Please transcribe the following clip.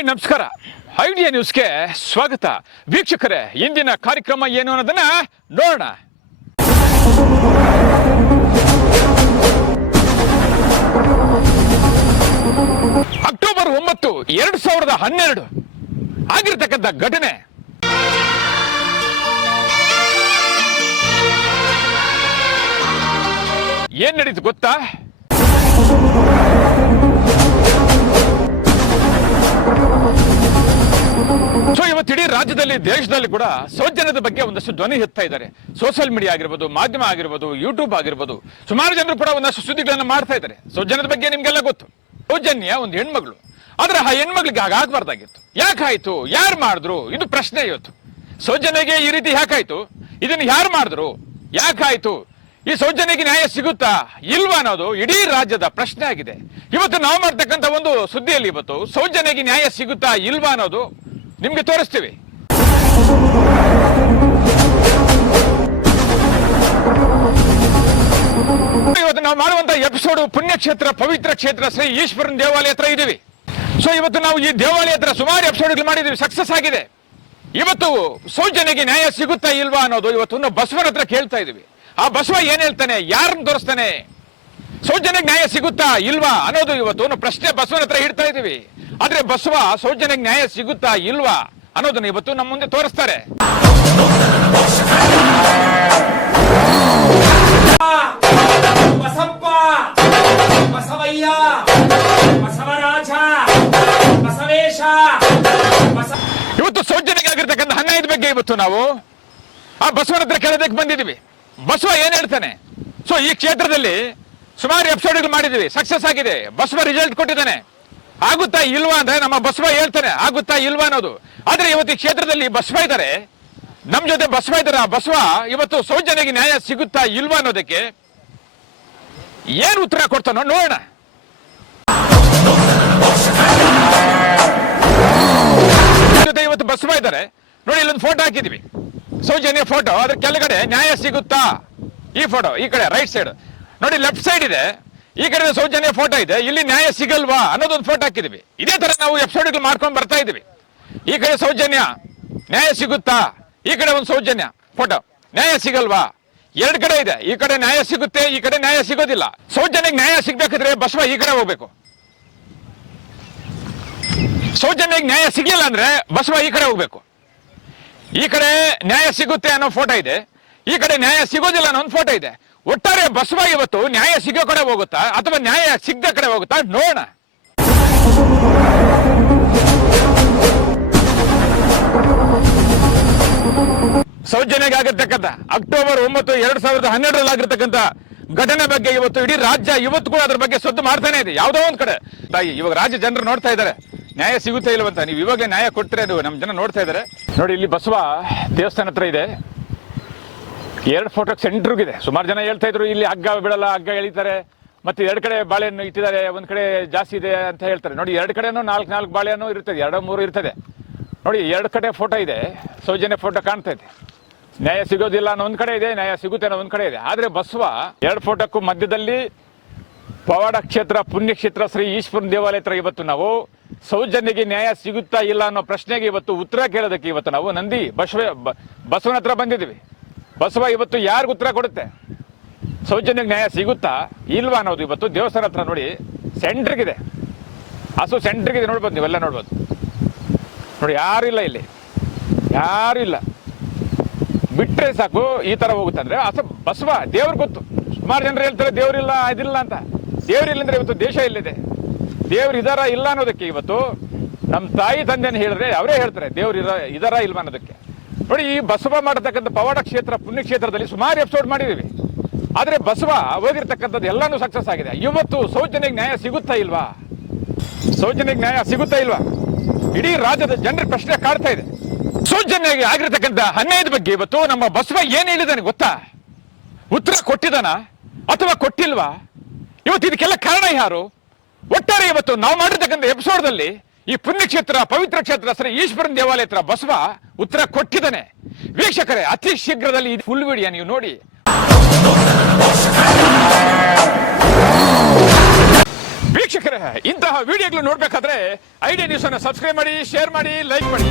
Hi, ನಮಸ್ಕಾರ. Idea ನ್ಯೂಸ್ಗೆ ಸ್ವಾಗತ. ವೀಕ್ಷಕರೇ, ಇಂದಿನ ಕಾರ್ಯಕ್ರಮ ಏನು ಅನ್ನೋದನ್ನ ನೋಡೋಣ. ಅಕ್ಟೋಬರ್ ಒಂಬತ್ತು, ಎರಡು ಸಾವಿರದ ಹನ್ನೆರಡು. ಆಗಿರ್ತಕ್ಕಂಥ ಘಟನೆ. ಏನ್ ನಡೀತು ಗೊತ್ತಾ? ಸೊ ಇವತ್ತು ಇಡೀ ರಾಜ್ಯದಲ್ಲಿ, ದೇಶದಲ್ಲಿ ಕೂಡ ಸೌಜನ್ಯದ ಬಗ್ಗೆ ಒಂದಷ್ಟು ಧ್ವನಿ ಎತ್ತಾ ಇದ್ದಾರೆ. ಸೋಷಿಯಲ್ ಮೀಡಿಯಾ ಆಗಿರ್ಬೋದು, ಮಾಧ್ಯಮ ಆಗಿರ್ಬೋದು ಯೂಟ್ಯೂಬ್ ಆಗಿರ್ಬೋದು, ಸುಮಾರು ಜನರು ಕೂಡ ಒಂದಷ್ಟು ಸುದ್ದಿಗಳನ್ನು ಮಾಡ್ತಾ ಇದ್ದಾರೆ. ಸೌಜನ್ಯದ ಬಗ್ಗೆ ನಿಮ್ಗೆಲ್ಲ ಗೊತ್ತು. ಸೌಜನ್ಯ ಒಂದು ಹೆಣ್ಮಗಳು. ಆದ್ರೆ ಆ ಹೆಣ್ಮಗಳಿಗೆ ಹಾಗಾಗ್ಬಾರ್ದಾಗಿತ್ತು ಯಾಕಾಯ್ತು ಯಾರು ಮಾಡಿದ್ರು? ಇದು ಪ್ರಶ್ನೆ ಇವತ್ತು. ಸೌಜನ್ಯಗೆ ಈ ರೀತಿ ಯಾಕಾಯ್ತು ಇದನ್ನು ಯಾರು ಮಾಡಿದ್ರು? ಯಾಕಾಯ್ತು ಈ ಸೌಜನ್ಯಕ್ಕೆ ನ್ಯಾಯ ಸಿಗುತ್ತಾ? ಇಲ್ವಾ ಅನ್ನೋದು ಇಡೀ ರಾಜ್ಯದ ಪ್ರಶ್ನೆ ಆಗಿದೆ. ಇವತ್ತು ನಾವು ಮಾಡ್ತಕ್ಕಂಥ ಒಂದು ಸುದ್ದಿಯಲ್ಲಿ ಇವತ್ತು ಸೌಜನ್ಯಗೆ ನ್ಯಾಯ ಸಿಗುತ್ತಾ ಇಲ್ವಾ ಅನ್ನೋದು ನಿಮ್ಗೆ ತೋರಿಸ್ತೀವಿ. ಇವತ್ತು ನಾವು ಮಾಡುವಂತ ಎಪಿಸೋಡ್ ಪುಣ್ಯಕ್ಷೇತ್ರ, ಪವಿತ್ರ ಕ್ಷೇತ್ರ ಶ್ರೀ ಈಶ್ವರನ್ ದೇವಾಲಯ ಹತ್ರ ಇದೀವಿ ಸೊ ಇವತ್ತು ನಾವು ಈ ದೇವಾಲಯ ಹತ್ರ ಸುಮಾರು ಎಪಿಸೋಡ್ಗಳು ಮಾಡಿದೀವಿ ಸಕ್ಸಸ್ ಆಗಿದೆ. ಇವತ್ತು ಸೌಜನ್ಯಗೆ ನ್ಯಾಯ ಸಿಗುತ್ತಾ ಇಲ್ವಾ ಅನ್ನೋದು ಇವತ್ತು ನಾವು ಬಸವನ ಹತ್ರ ಕೇಳ್ತಾ ಇದೀವಿ ಆ ಬಸವ ಏನ್ ಹೇಳ್ತಾನೆ? ಯಾರನ್ನು ತೋರಿಸ್ತಾನೆ? ಸೌಜನ್ಯಕ್ಕೆ ನ್ಯಾಯ ಸಿಗುತ್ತಾ ಇಲ್ವಾ ಅನ್ನೋದು ಇವತ್ತು ಪ್ರಶ್ನೆ ಬಸವನ ಹತ್ರ ಇಡ್ತಾ ಇದೀವಿ ಆದ್ರೆ ಬಸವ ಸೌಜನ್ಯ ನ್ಯಾಯ ಸಿಗುತ್ತಾ ಇಲ್ವಾ ಅನ್ನೋದನ್ನ ಇವತ್ತು ನಮ್ಮ ಮುಂದೆ ತೋರಿಸ್ತಾರೆ. ಬಸಪ್ಪ ಬಸವಯ್ಯ ಬಸವರಾಜ ಬಸವೇಶ ಇವತ್ತು ಸೌಜನ್ಯಕ್ಕೆ ಆಗಿರ್ತಕ್ಕಂಥ ಅನ್ಯಾಯದ ಬಗ್ಗೆ ಇವತ್ತು ನಾವು ಆ ಬಸವನ ಹತ್ರ ಕೇಳೋದಕ್ಕೆ ಬಂದಿದ್ದೀವಿ. ಬಸವ ಏನ್ ಹೇಳ್ತಾನೆ? ಸೊ ಈ ಕ್ಷೇತ್ರದಲ್ಲಿ ಸುಮಾರು ಎಪಿಸೋಡ್ಗಳು ಮಾಡಿದೀವಿ ಸಕ್ಸಸ್ ಆಗಿದೆ. ಬಸವ ರಿಸಲ್ಟ್ ಕೊಟ್ಟಿದ್ದಾನೆ. ಆಗುತ್ತಾ ಇಲ್ವಾ ಅಂದ್ರೆ ನಮ್ಮ ಬಸವ ಹೇಳ್ತಾನೆ, ಆಗುತ್ತಾ ಇಲ್ವಾ ಅನ್ನೋದು. ಆದ್ರೆ ಇವತ್ತು ಕ್ಷೇತ್ರದಲ್ಲಿ ಬಸವ ಇದ್ದಾರೆ ನಮ್ ಜೊತೆ ಬಸವ ಇದ್ದಾರೆ ಆ ಬಸವ ಇವತ್ತು ಸೌಜನ್ಯಗೆ ನ್ಯಾಯ ಸಿಗುತ್ತಾ ಇಲ್ವಾ ಅನ್ನೋದಕ್ಕೆ ಏನ್ ಉತ್ತರ ಕೊಡ್ತಾನೋ ನೋಡೋಣ. ಜೊತೆ ಇವತ್ತು ಬಸವ ಇದ್ದಾರೆ ನೋಡಿ, ಇಲ್ಲೊಂದು ಫೋಟೋ ಹಾಕಿದೀವಿ. ಸೌಜನ್ಯ ಫೋಟೋ ಅದ್ರ ಕೆಳಗಡೆ ನ್ಯಾಯ ಸಿಗುತ್ತಾ? ಈ ಫೋಟೋ ಈ ಕಡೆ ರೈಟ್ ಸೈಡ್ ನೋಡಿ ಲೆಫ್ಟ್ ಸೈಡ್ ಇದೆ. ಈ ಕಡೆ ಸೌಜನ್ಯ ಫೋಟೋ ಇದೆ. ಇಲ್ಲಿ ನ್ಯಾಯ ಸಿಗಲ್ವಾ ಅನ್ನೋದೊಂದು ಫೋಟೋ ಹಾಕಿದೀವಿ. ಇದೇ ತರ ನಾವು ಎಪಿಸೋಡ್ಗಳು ಮಾಡ್ಕೊಂಡು ಬರ್ತಾ ಇದೀವಿ. ಈ ಕಡೆ ಸೌಜನ್ಯ, ನ್ಯಾಯ ಸಿಗುತ್ತಾ? ಈ ಕಡೆ ಒಂದು ಸೌಜನ್ಯ ಫೋಟೋ ನ್ಯಾಯ ಸಿಗಲ್ವಾ? ಎರಡ್ ಕಡೆ ಇದೆ. ಈ ಕಡೆ ನ್ಯಾಯ ಸಿಗುತ್ತೆ, ಈ ಕಡೆ ನ್ಯಾಯ ಸಿಗೋದಿಲ್ಲ. ಸೌಜನ್ಯಕ್ಕೆ ನ್ಯಾಯ ಸಿಗ್ಬೇಕಾದ್ರೆ ಬಸವ ಈ ಕಡೆ ಹೋಗ್ಬೇಕು. ಸೌಜನ್ಯಕ್ಕೆ ನ್ಯಾಯ ಸಿಗಲಿಲ್ಲ ಅಂದ್ರೆ ಬಸವ ಈ ಕಡೆ ಹೋಗ್ಬೇಕು. ಈ ಕಡೆ ನ್ಯಾಯ ಸಿಗುತ್ತೆ ಅನ್ನೋ ಫೋಟೋ ಇದೆ. ಈ ಕಡೆ ನ್ಯಾಯ ಸಿಗೋದಿಲ್ಲ ಅನ್ನೋ ಒಂದು ಫೋಟೋ ಇದೆ. ಒಟ್ಟಾರೆ ಬಸವ ಇವತ್ತು ನ್ಯಾಯ ಸಿಗೋ ಕಡೆ ಹೋಗುತ್ತಾ ಅಥವಾ ನ್ಯಾಯ ಸಿಗದ ಕಡೆ ಹೋಗುತ್ತಾ ನೋಡೋಣ. ಸೌಜನ್ಯಗೆ ಆಗಿರ್ತಕ್ಕಂಥ ಅಕ್ಟೋಬರ್ ಒಂಬತ್ತು ಎರಡ್ ಸಾವಿರದ ಹನ್ನೆರಡರಲ್ಲಿ ಆಗಿರ್ತಕ್ಕಂಥ ಘಟನೆ ಬಗ್ಗೆ ಇವತ್ತು ಇಡೀ ರಾಜ್ಯ ಇವತ್ತು ಕೂಡ ಅದ್ರ ಬಗ್ಗೆ ಸದ್ದು ಮಾಡ್ತಾನೆ ಇದೆ. ಯಾವುದೋ ಒಂದ್ ಕಡೆ. ತಾಯಿ, ಇವಾಗ ರಾಜ್ಯ ಜನರು ನೋಡ್ತಾ ಇದ್ದಾರೆ. ನ್ಯಾಯ ಸಿಗುತ್ತೆ ಇಲ್ಲವಂತ ನೀವು ಇವಾಗಲೇ ನ್ಯಾಯ ಕೊಡ್ತೀರಾ ಅದು ನಮ್ಮ ಜನ ನೋಡ್ತಾ ಇದ್ದಾರೆ. ನೋಡಿ, ಇಲ್ಲಿ ಬಸವ ದೇವಸ್ಥಾನ ಹತ್ರ ಇದೆ. ಎರಡು ಫೋಟೋ ಸೆಂಟ್ರಿಗಿದೆ. ಸುಮಾರು ಜನ ಹೇಳ್ತಾ ಇದ್ರು, ಇಲ್ಲಿ ಹಗ್ಗ ಬಿಡಲ್ಲ, ಹಗ್ಗ ಎಳಿತಾರೆ. ಮತ್ತೆ ಎರಡು ಕಡೆ ಬಾಳೆಹಣ್ಣು ಇಟ್ಟಿದ್ದಾರೆ, ಒಂದು ಕಡೆ ಜಾಸ್ತಿ ಇದೆ ಅಂತ ಹೇಳ್ತಾರೆ. ನೋಡಿ, ಎರಡು ಕಡೆನೂ ನಾಲ್ಕು ನಾಲ್ಕು ಬಾಳೆಹಣ್ಣು ಇರ್ತದೆ, ಎರಡು ಮೂರು ಇರ್ತದೆ. ನೋಡಿ, ಎರಡು ಕಡೆ ಫೋಟೋ ಇದೆ, ಸೌಜನ್ಯ ಫೋಟೋ ಕಾಣ್ತಾ ಇದೆ. ನ್ಯಾಯ ಸಿಗೋದಿಲ್ಲ ಅನ್ನೋ ಒಂದು ಕಡೆ ಇದೆ, ನ್ಯಾಯ ಸಿಗುತ್ತೆ ಅನ್ನೋ ಒಂದು ಕಡೆ ಇದೆ. ಆದರೆ ಬಸವ ಎರಡು ಫೋಟೋಕ್ಕೂ ಮಧ್ಯದಲ್ಲಿ ಪವಾಡ ಕ್ಷೇತ್ರ, ಪುಣ್ಯಕ್ಷೇತ್ರ, ಶ್ರೀ ಈಶ್ವರನ ದೇವಾಲಯ ಹತ್ರ ಇವತ್ತು ನಾವು ಸೌಜನ್ಯಗೆ ನ್ಯಾಯ ಸಿಗುತ್ತಾ ಇಲ್ಲ ಅನ್ನೋ ಪ್ರಶ್ನೆಗೆ ಇವತ್ತು ಉತ್ತರ ಕೇಳೋದಕ್ಕೆ ಇವತ್ತು ನಾವು ನಂದಿ ಬಸವ ಬಸವನ ಹತ್ರ ಬಂದಿದ್ದೀವಿ. ಬಸವ ಇವತ್ತು ಯಾರಿಗೂ ಉತ್ತರ ಕೊಡುತ್ತೆ? ಸೌಜನ್ಯ ನ್ಯಾಯ ಸಿಗುತ್ತಾ? ಇಲ್ವಾ ಅನ್ನೋದು ಇವತ್ತು ದೇವಸ್ಥಾನ ಹತ್ರ ನೋಡಿ ಸೆಂಟ್ರಿಗಿದೆ. ಹಸು ಸೆಂಟ್ರಿಗಿದೆ ನೋಡ್ಬೋದು, ನೀವೆಲ್ಲ ನೋಡ್ಬೋದು. ನೋಡಿ, ಯಾರು ಇಲ್ಲ ಇಲ್ಲಿ. ಯಾರು ಇಲ್ಲ. ಬಿಟ್ಟರೆ ಸಾಕು, ಈ ತರ ಹೋಗುತ್ತೆ ಅಂದ್ರೆ ಅಸ ಬಸವ, ದೇವ್ರ ಗೊತ್ತು. ಸುಮಾರು ಜನರು ಹೇಳ್ತಾರೆ ದೇವರಿಲ್ಲ ಇದಿಲ್ಲ ಅಂತ. ದೇವ್ರಿಲ್ಲ ಅಂದ್ರೆ ಇವತ್ತು ದೇಶ ಇಲ್ಲಿದೆ ದೇವ್ರು ಇದಾರ ಇಲ್ಲ ಅನ್ನೋದಕ್ಕೆ ಇವತ್ತು ನಮ್ಮ ತಾಯಿ ತಂದೆನ ಹೇಳಿದ್ರೆ ಅವರೇ ಹೇಳ್ತಾರೆ, ದೇವ್ರು ಇದಾರ ಇಲ್ವಾ ಅನ್ನೋದಕ್ಕೆ. ನೋಡಿ, ಈ ಬಸವ ಮಾಡತಕ್ಕಂಥ ಪವಾಡ ಕ್ಷೇತ್ರ, ಪುಣ್ಯಕ್ಷೇತ್ರದಲ್ಲಿ ಸುಮಾರು ಎಪಿಸೋಡ್ ಮಾಡಿದೀವಿ. ಆದರೆ ಬಸವ ಹೋಗಿರ್ತಕ್ಕಂಥದ್ದು ಎಲ್ಲಾನು ಸಕ್ಸಸ್ ಆಗಿದೆ. ಇವತ್ತು ಸೌಜನ್ಯಕ್ಕೆ ನ್ಯಾಯ ಸಿಗುತ್ತಾ ಇಲ್ವಾ? ಸೌಜನ್ಯಕ್ಕೆ ನ್ಯಾಯ ಸಿಗುತ್ತಾ ಇಲ್ವಾ? ಇಡೀ ರಾಜ್ಯದ ಜನರ ಪ್ರಶ್ನೆ ಕಾಡ್ತಾ ಇದೆ. ಸೌಜನ್ಯಗೆ ಆಗಿರ್ತಕ್ಕಂಥ ಅನ್ಯಾಯದ ಬಗ್ಗೆ ಇವತ್ತು ನಮ್ಮ ಬಸವ ಏನು ಹೇಳಿದಾನೆ ಗೊತ್ತಾ? ಉತ್ತರ ಕೊಟ್ಟಿದಾನ ಅಥವಾ ಕೊಟ್ಟಿಲ್ವಾ? ಇವತ್ತು ಇದಕ್ಕೆಲ್ಲ ಕಾರಣ ಯಾರು? ಒಟ್ಟಾರೆ ಇವತ್ತು ನಾವು ಮಾಡಿರ್ತಕ್ಕಂಥ ಎಪಿಸೋಡ್ದಲ್ಲಿ ಈ ಪುಣ್ಯಕ್ಷೇತ್ರ ಪವಿತ್ರ ಕ್ಷೇತ್ರ, ಶ್ರೀ ಈಶ್ವರನ ದೇವಾಲಯ ಹತ್ರ ಬಸವ ಉತ್ತರ ಕೊಟ್ಟಿದ್ದಾನೆ. ವೀಕ್ಷಕರೇ, ಅತಿ ಶೀಘ್ರದಲ್ಲಿ ಫುಲ್ ವಿಡಿಯೋ ನೀವು ನೋಡಿ. ವೀಕ್ಷಕರೇ, ಇಂತಹ ವಿಡಿಯೋಗಳು ನೋಡ್ಬೇಕಾದ್ರೆ ಐಡಿಯಾ ನ್ಯೂಸ್ ಅನ್ನು ಸಬ್ಸ್ಕ್ರೈಬ್ ಮಾಡಿ ಶೇರ್ ಮಾಡಿ ಲೈಕ್ ಮಾಡಿ.